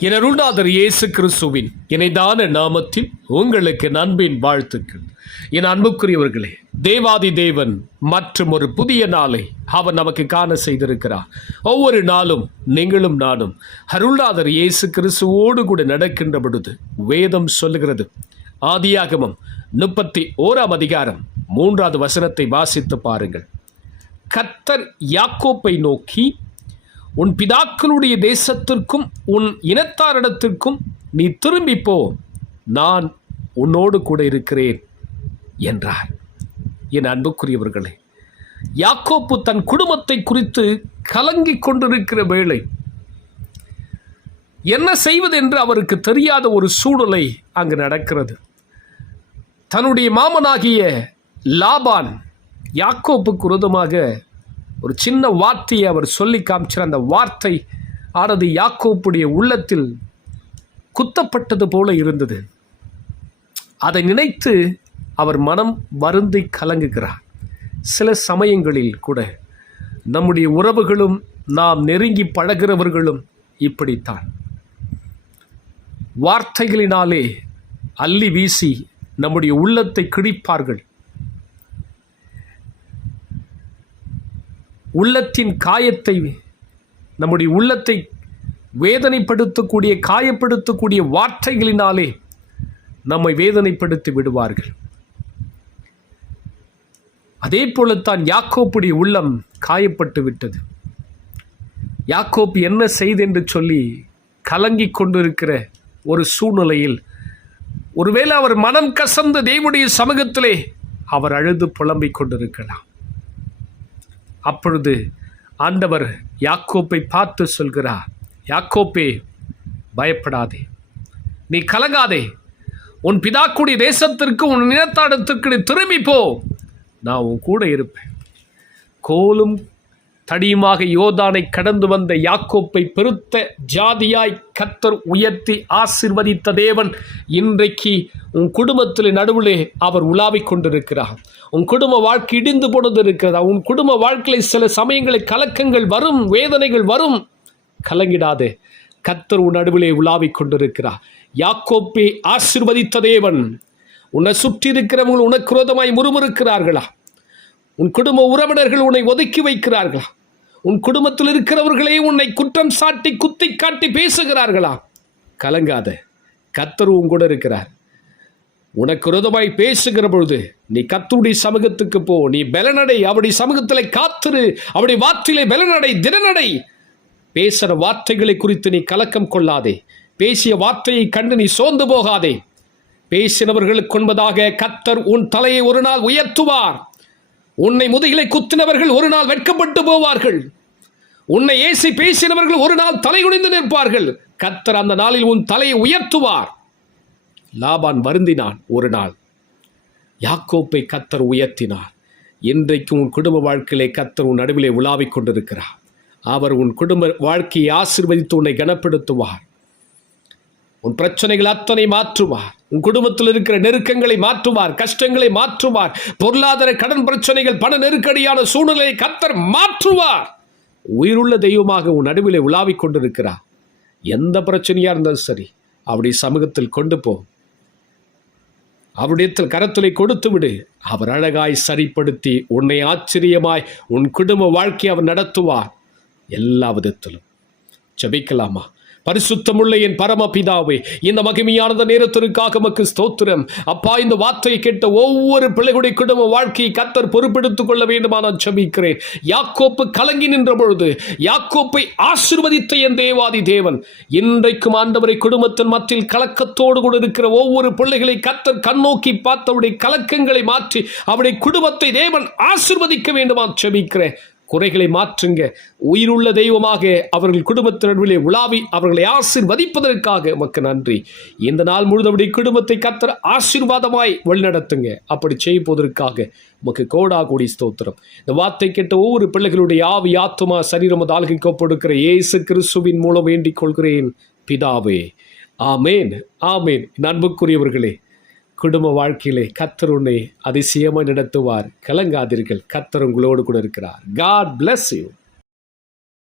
என அருள்நாதர் இயேசு கிறிஸ்துவின் இணைதான நாமத்தில் உங்களுக்கு நண்பின் வாழ்த்துக்கள். என் அன்புக்குரியவர்களே தேவாதி தேவன் மற்றும் ஒரு புதிய நாளை அவர் நமக்கு காண செய்திருக்கிறார். ஒவ்வொரு நாளும் நீங்களும் நானும் அருள்நாதர் இயேசு கிறிஸ்துவோடு கூட நடக்கின்ற பொழுது வேதம் சொல்லுகிறது. ஆதியாகமம் முப்பத்தி ஓராம் அதிகாரம் மூன்றாவது வசனத்தை வாசித்து பாருங்கள். கத்தர் யாக்கோப்பை நோக்கி உன் பிதாக்களுடைய தேசத்திற்கும் உன் இனத்தாரிடத்திற்கும் நீ திரும்பி போ. நான் உன்னோடு கூட இருக்கிறேன் என்றார். என் அன்புக்குரியவர்களே யாக்கோப்பு தன் குடும்பத்தை குறித்து கலங்கிக் கொண்டிருக்கிற வேளை என்ன செய்வது என்று அவருக்கு தெரியாத ஒரு சூழலை அங்கு நடக்கிறது. தன்னுடைய மாமனாகிய லாபான் யாக்கோப்புக்கு விரோதமாக ஒரு சின்ன வார்த்தையை அவர் சொல்லி காமிச்சார் அந்த வார்த்தை ஆனது யாக்கோப்புடைய உள்ளத்தில் குத்தப்பட்டது போல இருந்தது. அதை நினைத்து அவர் மனம் வருந்தி கலங்குகிறார். சில சமயங்களில் கூட நம்முடைய உறவுகளும் நாம் நெருங்கி பழகிறவர்களும் இப்படித்தான். வார்த்தைகளினாலே அள்ளி வீசி நம்முடைய உள்ளத்தை கிழிப்பார்கள். உள்ளத்தின் காயத்தை நம்முடைய உள்ளத்தை வேதனைப்படுத்தக்கூடிய காயப்படுத்தக்கூடிய வார்த்தைகளினாலே நம்மை வேதனைப்படுத்தி விடுவார்கள். அதே போலத்தான் யாக்கோப்புடைய உள்ளம் காயப்பட்டு விட்டது யாக்கோப் என்ன செய்தென்று சொல்லி கலங்கிக் கொண்டிருக்கிற ஒரு சூழ்நிலையில் ஒருவேளை அவர் மனம் கசந்த தேவனுடைய சமூகத்திலே அவர் அழுது புலம்பிக் கொண்டிருக்கலாம். அப்பொழுது ஆண்டவர் யாக்கோப்பை பார்த்து சொல்கிறார் யாக்கோப்பே பயப்படாதே. நீ கலங்காதே. உன் பிதாக்குடி தேசத்திற்கு உன் நிலத்தாடத்திற்கு நீ திரும்பி போ. நான் உன் கூட இருப்பேன். கோலும் தடியுமாக யோதானை கடந்து வந்த யாக்கோப்பை பெருத்த ஜாதியாய் கத்தர் உயர்த்தி ஆசிர்வதித்த தேவன் இன்றைக்கு உன் குடும்பத்தில் நடுவிலே அவர் உலாவிக் கொண்டிருக்கிறார். உன் குடும்ப வாழ்க்கை இடிந்து போனது இருக்கிறதா? உன் குடும்ப வாழ்க்கையில் சில சமயங்களில் கலக்கங்கள் வரும் வேதனைகள் வரும். கலங்கிடாதே. கத்தர் உன் நடுவிலே உலாவிக் கொண்டிருக்கிறார். யாக்கோப்பை ஆசிர்வதித்த தேவன் உன்னை சுற்றி இருக்கிறவங்க உனக்கு விரோதமாய் முறுமுறுக்கிறார்களா? உன் குடும்ப உறவினர்கள் உன்னை ஒதுக்கி வைக்கிறார்களா? உன் குடும்பத்தில் இருக்கிறவர்களே உன்னை குற்றம் சாட்டி குத்தி காட்டி பேசுகிறார்களா? கலங்காத. கத்தர் உன் கூட இருக்கிறார். உனக்கு விரோதமாய் பேசுகிற பொழுது நீ கத்துடைய சமூகத்துக்கு போ. நீ பலனடை. அவருடைய சமூகத்திலே காத்திரு. அவருடைய வார்த்தையிலே பலனடை. தினநடை பேசுகிற வார்த்தைகளை குறித்து நீ கலக்கம் கொள்ளாதே. பேசிய வார்த்தையை கண்டு நீ சோர்ந்து போகாதே. பேசினவர்களுக்கு கொண்பதாக கத்தர் உன் தலையை ஒரு நாள் உயர்த்துவார். உன்னை முதுகிலை குத்தினவர்கள் ஒரு நாள் வெட்கப்பட்டு போவார்கள். உன்னை ஏசி பேசினவர்கள் ஒரு நாள் தலைகுனிந்து நிற்பார்கள். கத்தர் அந்த நாளில் உன் தலையை உயர்த்துவார். லாபான் வருந்தினான் ஒரு நாள். யாக்கோப்பை கத்தர் உயர்த்தினார். இன்றைக்கு உன் குடும்ப வாழ்க்கையிலே கத்தர் உன் நடுவிலே உலாவிக் கொண்டிருக்கிறார். அவர் உன் குடும்ப வாழ்க்கையை ஆசிர்வதித்து உன்னை கனப்படுத்துவார். உன் பிரச்சனைகள் அத்தனை மாற்றுவார் உன் குடும்பத்தில் இருக்கிற நெருக்கங்களை மாற்றுவார் கஷ்டங்களை மாற்றுவார். பொருளாதார கடன் பிரச்சனைகள் பண நெருக்கடியான சூழ்நிலையை கத்தர் மாற்றுவார். உயிருள்ள தெய்வமாக உன் நடுவில் உலாவிக் கொண்டிருக்கிறார். எந்த பிரச்சனையாக இருந்தாலும் சரி அவருடைய சமூகத்தில் கொண்டு போ. அவருடையத்தில் கரத்துலை கொடுத்து விடு. அவர் அழகாய் சரிப்படுத்தி உன்னை ஆச்சரியமாய் உன் குடும்ப வாழ்க்கையை அவர் நடத்துவார். எல்லா விதத்திலும். ஜெபிக்கலாமா? பரிசுத்தமுள்ள என் பரமபிதாவே இந்த மகிமையானத நேரத்திற்காக மக்கு ஸ்தோத்திரம். அப்பா இந்த வார்த்தையை கேட்ட ஒவ்வொரு பிள்ளைகளுடைய குடும்ப வாழ்க்கையை கத்தர் பொறுப்பெடுத்துக் கொள்ள வேண்டுமா நான் ஜெபிக்கிறேன். யாக்கோப்பு கலங்கி நின்ற பொழுது யாக்கோப்பை ஆசிர்வதித்த என் தேவாதி தேவன் இன்றைக்கும் ஆண்டவரை குடும்பத்தின் மத்தியில் கலக்கத்தோடு கூட இருக்கிற ஒவ்வொரு பிள்ளைகளை கத்தர் கண்ணோக்கி பார்த்து அவருடைய கலக்கங்களை மாற்றி அவருடைய குடும்பத்தை தேவன் ஆசிர்வதிக்க வேண்டுமா ஜெபிக்கிறேன். குறைகளை மாற்றுங்க. உயிருள்ள தெய்வமாக அவர்கள் குடும்பத்தினர்களே உலாவி அவர்களை ஆசிர்வதிப்பதற்காக உமக்கு நன்றி. இந்த நாள் முழுதவுடைய குடும்பத்தை கத்தர் ஆசீர்வாதமாய் வழிநடத்துங்க. அப்படி செய்வதற்காக உமக்கு கோடா கோடி ஸ்தோத்திரம். இந்த வார்த்தை கேட்ட ஒவ்வொரு பிள்ளைகளுடைய ஆவி ஆத்துமா சரீரம் ஆள்கை இயேசு கிறிஸ்துவின் மூலம் வேண்டிக் கொள்கிறேன். பிதாவே. ஆமேன். ஆமேன். அன்புக்குரியவர்களே குடும்ப வாழ்க்கையிலே கத்தர் உன்னை அதிசயமாக நடத்துவார். கலங்காதீர்கள். கத்தர் உங்களோடு கூட இருக்கிறார். God bless you